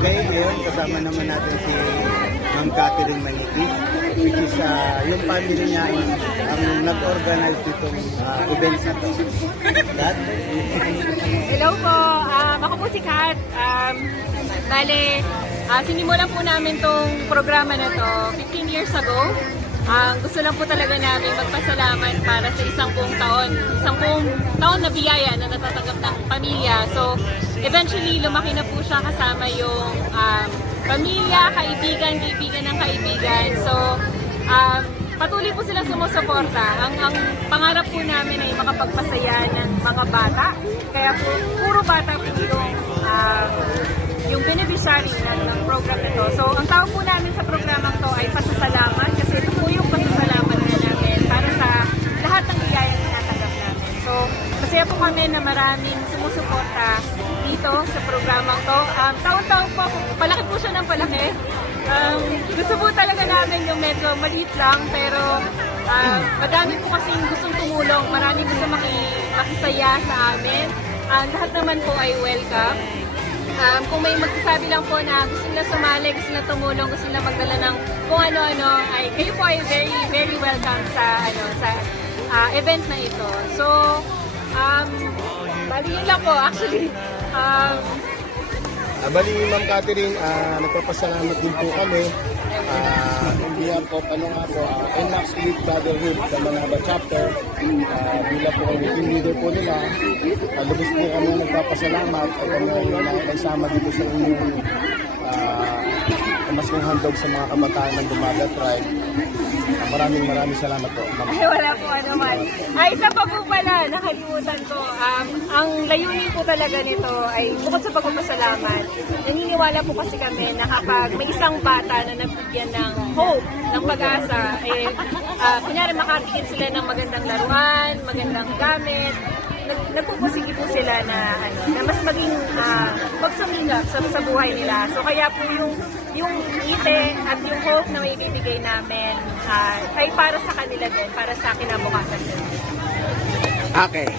Okay, ngayon kasama naman natin si Ma'am Catherine Manigis, which is yung family niya ang nag-organize itong event na to. Kat? Hello po, ako po si Kat. Bale, sinimulan po namin tong programa na to 15 years ago. Gusto lang po talaga namin magpasalamat para sa isang buong taon na biyaya na natatanggap ng pamilya. So, eventually, lumaki na po siya kasama yung pamilya, kaibigan ng kaibigan. So, patuloy po silang sumusuporta. Ang pangarap po namin ay makapagpasaya ng mga bata. Kaya po, puro bata po yung beneficiary ng program na to. So, ang tawag po namin sa programang to ay pasasalamat kasi ito po yung pasasalamat na namin para sa lahat ng biyaya na natanggap namin. So, masaya po kami na maraming sumusuporta dito sa programang to. Taon-taon po, palaki po siya ng palaki. Gusto po talaga namin yung medyo maliit lang, pero madami po kasi gustong tumulong. Marami gusto makisaya sa amin. Lahat naman po ay welcome. Kung may magsasabi lang po na gusto nila sumali, gusto nila tumulong, gusto nila magdala ng kung ano-ano, ay kayo po ay very, very welcome sa event na ito. So, bali yun lang po actually. Bali, Ma'am Catherine, nagpapasalamat din po kami. Bilang po, NMAX Youth Brotherhood sa Manaba Chapter. Bilang po ang team leader po nila. Lubos po kami nagpapasalamat at kami naisama dito sa inyong mas kong handog sa mga kabataan ng Dumaga Tribe. Maraming salamat po. Ay, wala po ano man. Ay, isa pa po pala, nakalimutan ko. Ang layunin po talaga nito ay bukod sa pagpapasalamat, naniniwala po kasi kami na kapag may isang bata na nabigyan ng hope, ng pag-asa, kunyari makakita sila ng magandang laruan, magandang gamit, nagpupusigi po sila na mas maging magsumingap sa buhay nila. So kaya po yung ite at yung hope na may ibibigay namin ay para sa kanila din, para sa kinabukasan nila. Okay.